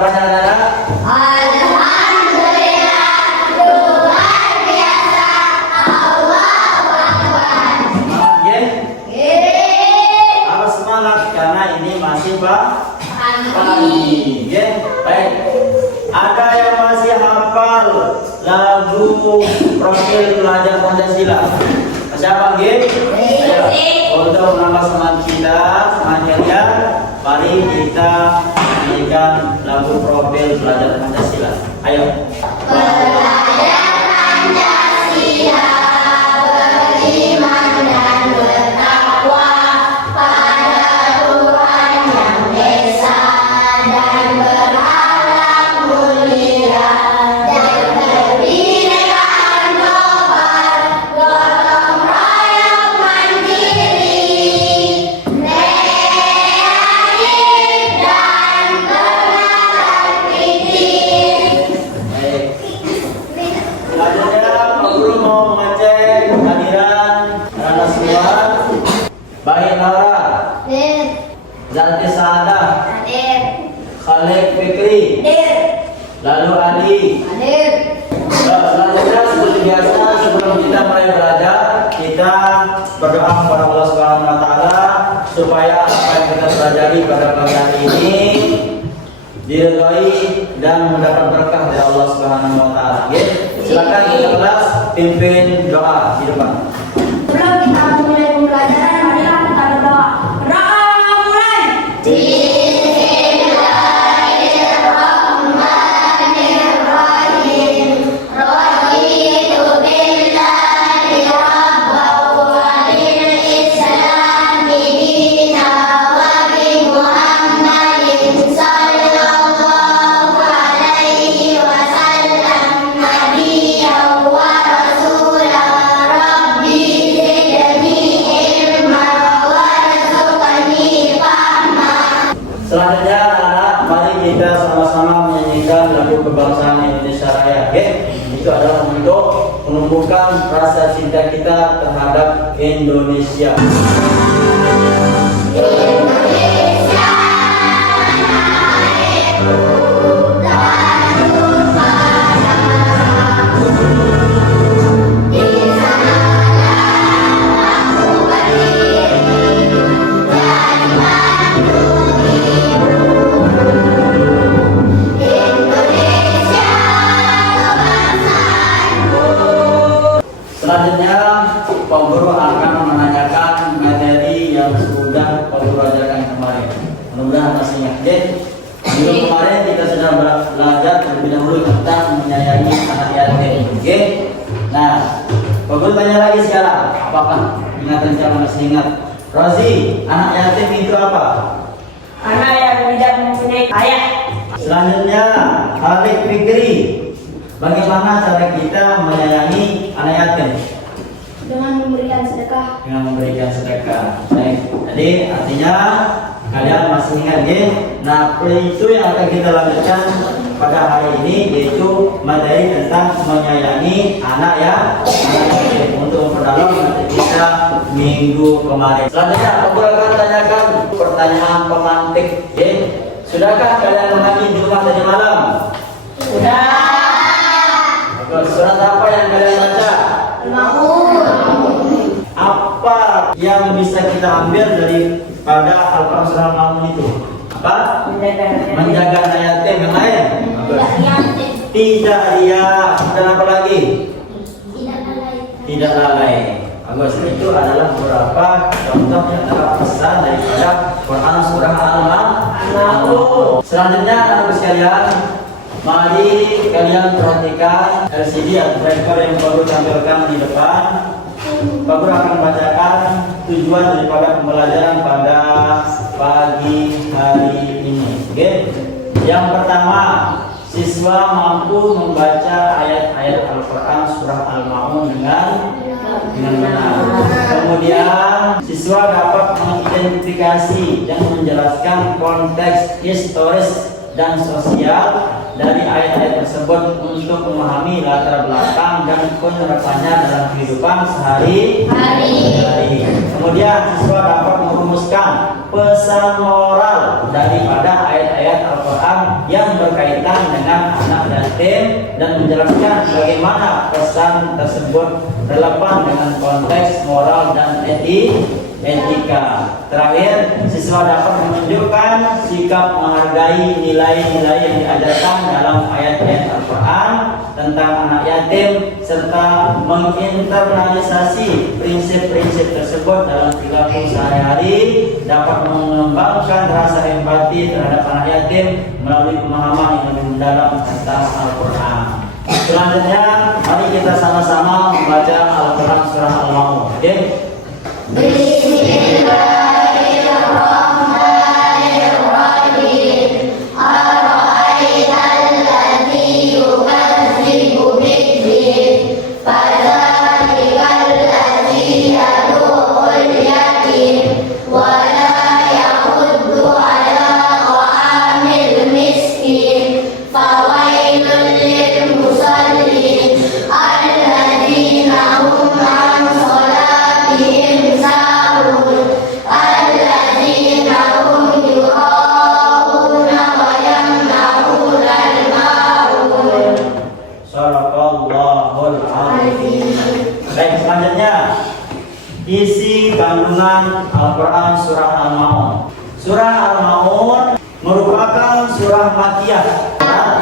jawabannya adalah Alhamdulillah, luar biasa, Allahu Akbar. semangat ya? Harus semangat karena ini masih pagi ya. Baik, ada yang masih hafal lagu profil pelajar Pancasila? Siapa Gin? Ayo, untuk menambah semangat kita, semangatnya, mari kita nyanyikan lagu profil pelajar Pancasila. Ayo. Pelajar Pancasila beriman dan bertakwa pada Tuhan yang Esa dan berakhlak mulia dan berbinekaan kobar gotong royong mandiri kreatif dan bernalar kritis. Baik. Selanjutnya Pak Guru mau mengecek kehadiran anak semua. Baik Laura, Zati Saada, Khalid Fikri, lalu Adi. Selanjutnya seperti biasa sebelum kita mulai belajar, kita berdoa kepada Allah Subhanahu wa taala supaya apa yang kita pelajari pada pagi hari ini diridhai dan mendapat berkah dari Allah Subhanahu wa taala. Ya. Silakan kita kelas pimpin doa di depan. Sebelum kita mulai pembelajaran, marilah kita berdoa. Berdoa mulai. Bismillahirrahmanirrahim. Raditu billahi rabban wa bil islami dinan wa bi Muhammadin sallallahu alaihi wasallam nabiyyan wa rasulan. Rabbi zidni ilman warzuqni fahma. Selanjutnya anak-anak, mari kita sama-sama menyanyikan lagu kebangsaan Indonesia Raya. Oke? Itu adalah untuk menumbuhkan rasa cinta kita terhadap Indonesia. Indonesia airku tak lupa namamu. Di sanalah aku berdiri dan melindungimu. Indonesia kebangsaanku. Selanjutnya Pak Guru akan menanyakan materi yang sudah Pak Guru ajarkan kemarin. Mudah-mudahan masih ingat. Oke? Minggu kemarin kita sudah belajar terlebih dahulu tentang menyayangi anak yatim. Oke? Nah, Pak Guru tanya lagi sekarang, apakah ingatan siapa masih ingat? Rozi, anak yatim itu apa? Anak yang tidak mempunyai ayah. Selanjutnya, Khalid Fikri, bagaimana cara kita menyayangi anak yatim? Dengan memberikan sedekah. Dengan memberikan sedekah. Baik. Jadi artinya kalian masih ingat ya? Nah, itu yang akan kita lanjutkan pada hari ini, yaitu materi tentang menyayangi anak yatim untuk memperdalam materi kita minggu kemarin. Selanjutnya aku akan tanyakan pertanyaan pemantik. Ya. Sudahkah kalian mengaji di rumah tadi malam? Sudah. Bagus. Surat apa yang kalian baca? Apa yang bisa kita ambil daripada Al-Quran Surah Al-Maun itu? Apa? Menjaga anak yatim. Yang lain? Tidak riya. Dan apa lagi? Tidak lalai. Bagus. Itu adalah beberapa contoh yang adalah pesan daripada Quran Surah Al-Maun. Selanjutnya anak-anak sekalian, mari kalian perhatikan LCD atau tracker yang baru tampilkan di depan. Pak Guru akan membacakan tujuan daripada pembelajaran pada pagi hari ini. Oke? Yang pertama, siswa mampu membaca ayat-ayat Al-Quran Surah Al-Maun dengan benar. Kemudian, siswa dapat mengidentifikasi dan menjelaskan konteks historis dan sosial dari ayat-ayat tersebut untuk memahami latar belakang dan penerapannya dalam kehidupan sehari-hari. Kemudian siswa dapat merumuskan merumuskan pesan moral daripada ayat-ayat Al-Quran yang berkaitan dengan anak yatim dan menjelaskan bagaimana pesan tersebut relevan dengan konteks moral dan etika. Terakhir, siswa dapat menunjukkan sikap menghargai nilai-nilai yang diajarkan dalam ayat-ayat Al-Quran tentang anak yatim serta menginternalisasi prinsip-prinsip tersebut dalam perilaku sehari-hari, dapat mengembangkan rasa empati terhadap anak yatim melalui pemahaman yang lebih mendalam tentang Al-Quran. Selanjutnya, mari kita sama-sama membaca Al-Quran surah Al-Maun. Oke? Bismillahirrahmanirrahim. Ara'aital ladzi yukadzibu bid-din, fadzalikal ladzi yad'ul yatim wa la yahuddu 'ala ta'amil miskin, fawailul lil musallin alladzina hum 'an salatihim sahun, alladzina hum yura'una wa yamna'unal ma'un. Shadaqallahul azim. Baik, selanjutnya isi kandungan Al-Quran surah Al-Maun. Surah Al-Maun merupakan surah Makkiyah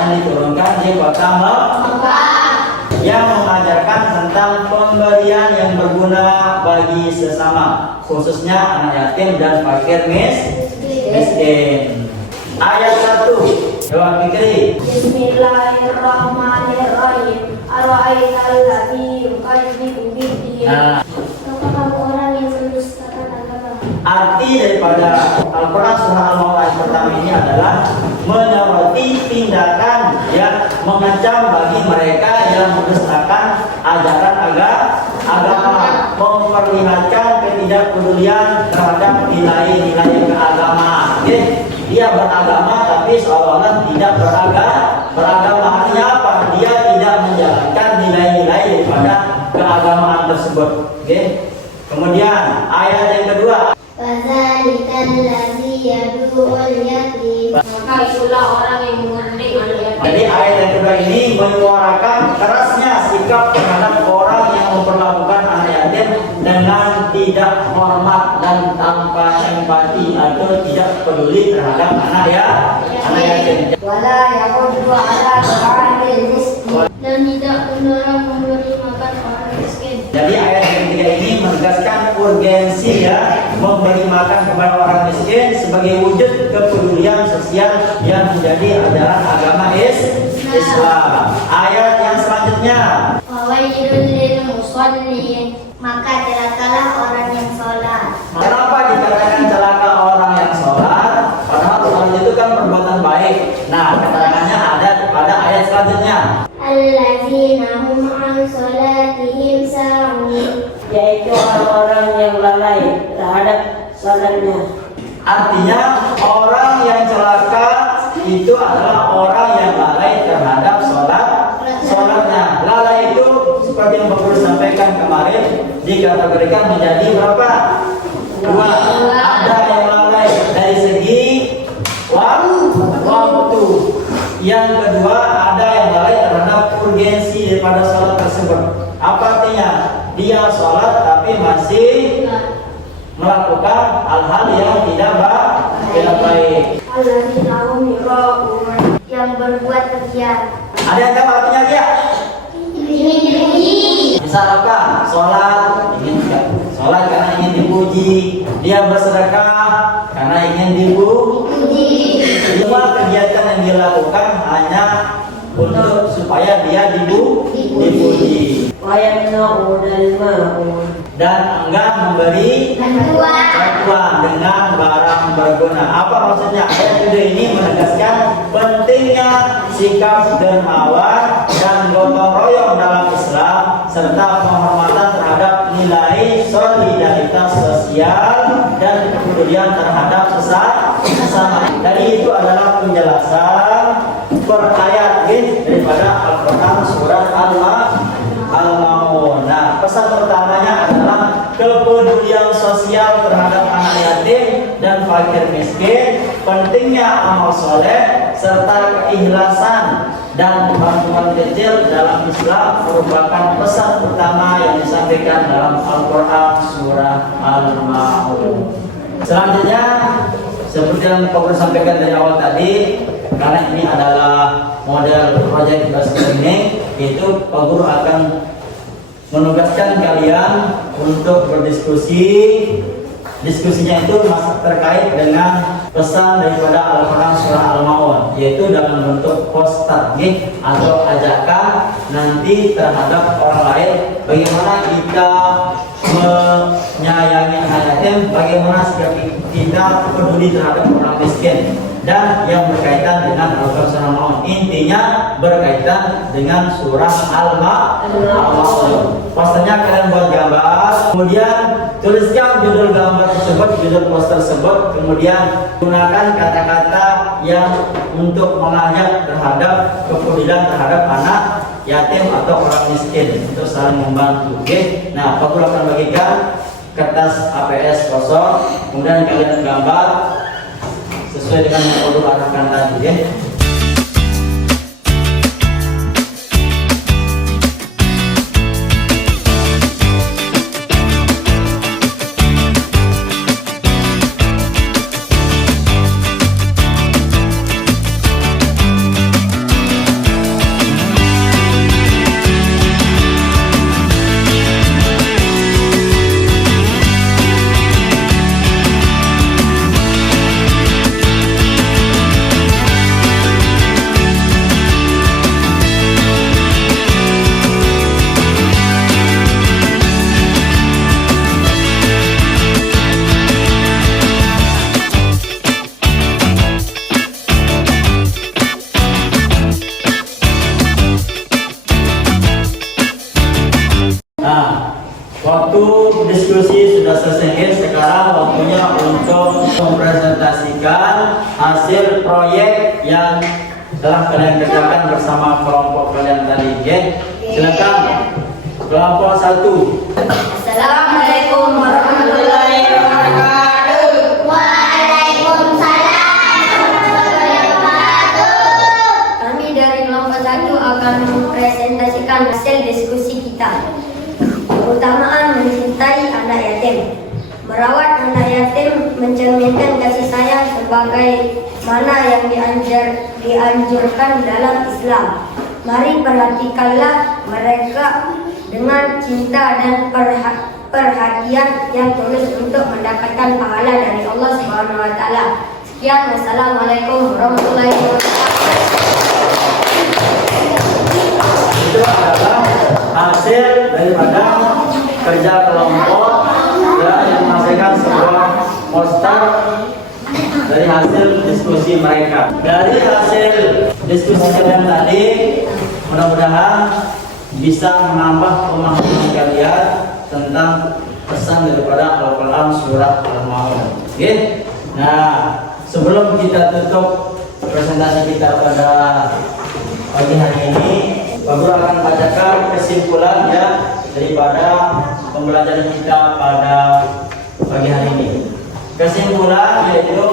yang diturunkan di kota Makkah yang mengajarkan tentang pemberian yang berguna bagi sesama, khususnya anak yatim dan fakir miskin. Ayat 1, jawab fikri. Bismillahirrahmanirrahim. Ara'aital ladzi yukadzibu bid-din. Nah, Apakah orang yang mendustakan agama? arti daripada Al-Quran surah Al-Maun ayat pertama ini adalah menyoroti tindakan yang mengancam bagi mereka yang mendustakan ajaran agama, memperlihatkan ketidakpedulian terhadap nilai-nilai keagamaan. Oke? Dia beragama tapi seolah-olah tidak beragama. Artinya apa? Dia tidak menjalankan nilai-nilai daripada keagamaan tersebut. Oke? Kemudian ayat yang kedua. Fadzalikal ladzi yad'ul yatim. Maka itulah orang yang mengerti anak yatim. Jadi ayat yang kedua ini menyuarakan kerasnya sikap terhadap orang yang memperlakukan anak yatim dengan tidak hormat dan tanpa empati atau tidak peduli terhadap anak yatim. Wala yahuddu 'ala ta'amil miskin. Dan tidak melarang memberi makan orang miskin. Jadi ayat yang ketiga ini menegaskan urgensi memberi makan kepada orang miskin sebagai wujud kepedulian sosial yang menjadi ajaran agama Islam. Ayat yang selanjutnya. Fawailul lil musallin. Maka celakalah orang yang sholat. Kenapa dikatakan celaka orang yang sholat? Karena sholat itu kan perbuatan baik. Nah, keterangannya ada pada ayat selanjutnya. Alladzina hum 'an salatihim sahun. Yaitu orang-orang yang lalai terhadap salatnya. Artinya orang yang celaka itu adalah orang yang lalai terhadap sholatnya. Lalai itu seperti yang Bapak Guru sampaikan kemarin dikategorikan menjadi berapa? Dua. Ada yang lalai dari segi waktu. Yang kedua ada yang lalai terhadap urgensi daripada sholat tersebut. Apa artinya? Dia sholat tapi masih melakukan hal-hal yang tidak baik. Alladzina hum yura'un. Yang berbuat kegiatan. Ada yang tahu artinya dia? Ingin dipuji. Misal apa? Sholat, sholat karena ingin dipuji. Dia bersedekah karena ingin dipuji. Semua kegiatan yang dilakukan hanya untuk supaya dia dipuji. Wayamna'unal ma'un. Dan enggak memberi bantuan dengan barang berguna. Apa maksudnya? Ayat kedua ini menegaskan pentingnya sikap dermawan dan gotong royong dalam Islam serta penghormatan terhadap nilai solidaritas sosial dan kepedulian terhadap sesama. Jadi itu adalah penjelasan per ayat daripada Al-Quran surat Al-Maun. Nah, pesan pertamanya adalah kepedulian sosial terhadap anak yatim fakir miskin, pentingnya amal soleh, serta keikhlasan dan bantuan kecil dalam Islam merupakan pesan utama yang disampaikan dalam Al-Quran surah Al-Ma'un. Selanjutnya, seperti yang Pak Guru sampaikan dari awal tadi, karena ini adalah model proyek ini, itu Pak Guru akan menugaskan kalian untuk berdiskusi. Diskusinya itu masih terkait dengan pesan daripada Al-Quran surah Al-Ma'un, yaitu dalam bentuk poster atau ajakan nanti terhadap orang lain, bagaimana kita menyayangi anak yatim, bagaimana sikap kita peduli terhadap orang miskin, dan yang berkaitan dengan Al-Quran surah Al-Ma'un. Intinya berkaitan dengan surah Al-Ma'un. Posternya kalian buat gambar, kemudian tuliskan judul gambar tersebut, judul poster tersebut, kemudian gunakan kata-kata yang untuk mengajak terhadap kepedulian terhadap anak yatim atau orang miskin untuk saling membantu. Oke. Nah, Pak Guru akan bagikan kertas APS kosong, kemudian kalian gambar sesuai dengan yang Pak Guru arahkan tadi. Ya. Waktu diskusi sudah selesai, sekarang waktunya untuk mempresentasikan hasil proyek yang telah kalian kerjakan bersama kelompok kalian tadi. Silakan kelompok 1. Assalamualaikum warahmatullahi wabarakatuh. Waalaikumsalam warahmatullahi wabarakatuh. Kami dari kelompok 1 akan mempresentasikan hasil diskusi kita. Keutamaan mencintai anak yatim. Merawat anak yatim mencerminkan kasih sayang sebagai mana yang dianjurkan dalam Islam. Mari perhatikanlah mereka dengan cinta dan perhatian yang tulus untuk mendapatkan pahala dari Allah Subhanahu wa taala. Sekian, wassalamualaikum warahmatullahi wabarakatuh. Itu adalah hasil daripada kerja kelompok yang menghasilkan sebuah poster dari hasil diskusi mereka. Dari hasil diskusi kalian tadi, mudah-mudahan bisa menambah pemahaman kalian tentang pesan daripada Al-Quran surah Al-Ma'un. Oke? Nah, sebelum kita tutup presentasi kita pada pagi hari ini, Pak Guru akan bacakan kesimpulan ya daripada pembelajaran kita pada pagi hari ini. Kesimpulan yaitu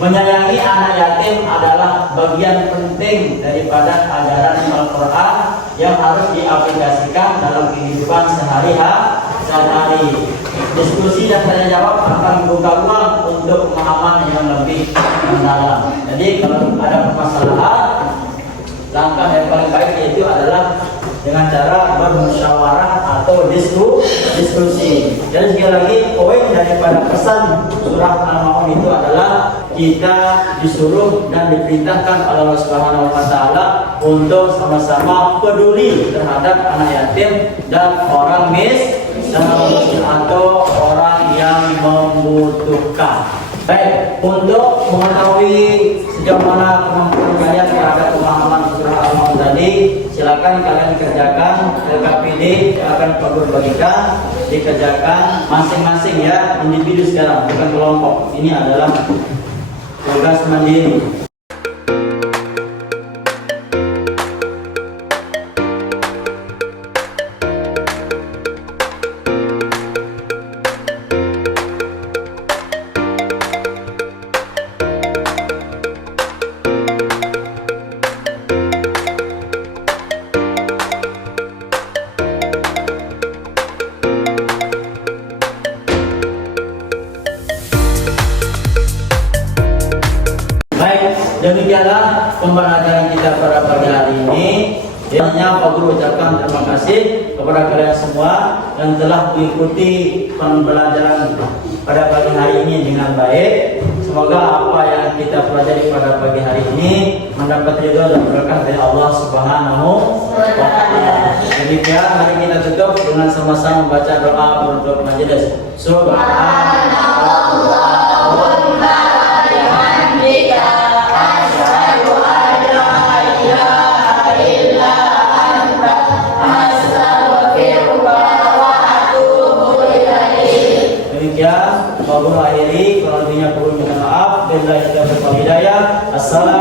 menyayangi anak yatim adalah bagian penting daripada ajaran Al-Quran yang harus diaplikasikan dalam kehidupan sehari-hari. Diskusi dan tanya jawab akan membuka ruang untuk pemahaman yang lebih mendalam. Jadi kalau ada permasalahan, langkah yang paling baik yaitu adalah dengan cara bermusyawarah atau diskusi. Dan sekali lagi, poin daripada pesan surah Al-Ma'un itu adalah kita disuruh dan diperintahkan oleh Allah Subhanahu wa taala untuk sama-sama peduli terhadap anak yatim dan orang miskin atau orang yang membutuhkan. Baik, untuk mengetahui sejauh mana kemampuan kalian terhadap pemahaman surah Al-Ma'un tadi, silakan kalian kerjakan LKPD yang akan Pak Guru bagikan, dikerjakan masing-masing ya, individu sekarang, bukan kelompok. Ini adalah tugas mandiri. pembelajaran kita pada pagi hari ini. Hanya Pak Guru ucapkan terima kasih kepada kalian semua yang telah mengikuti pembelajaran pada pagi hari ini dengan baik. Semoga apa yang kita pelajari pada pagi hari ini mendapat ridho dan berkah dari Allah Subhanahu wa Ta'ala. Demikian, mari kita tutup dengan sama-sama membaca doa untuk majelis. Subhanallah. Demikian, Pak Guru akhiri, kalau lebihnya perlu minta maaf. Billahi taufiq wal hidayah. Assalamualaikum.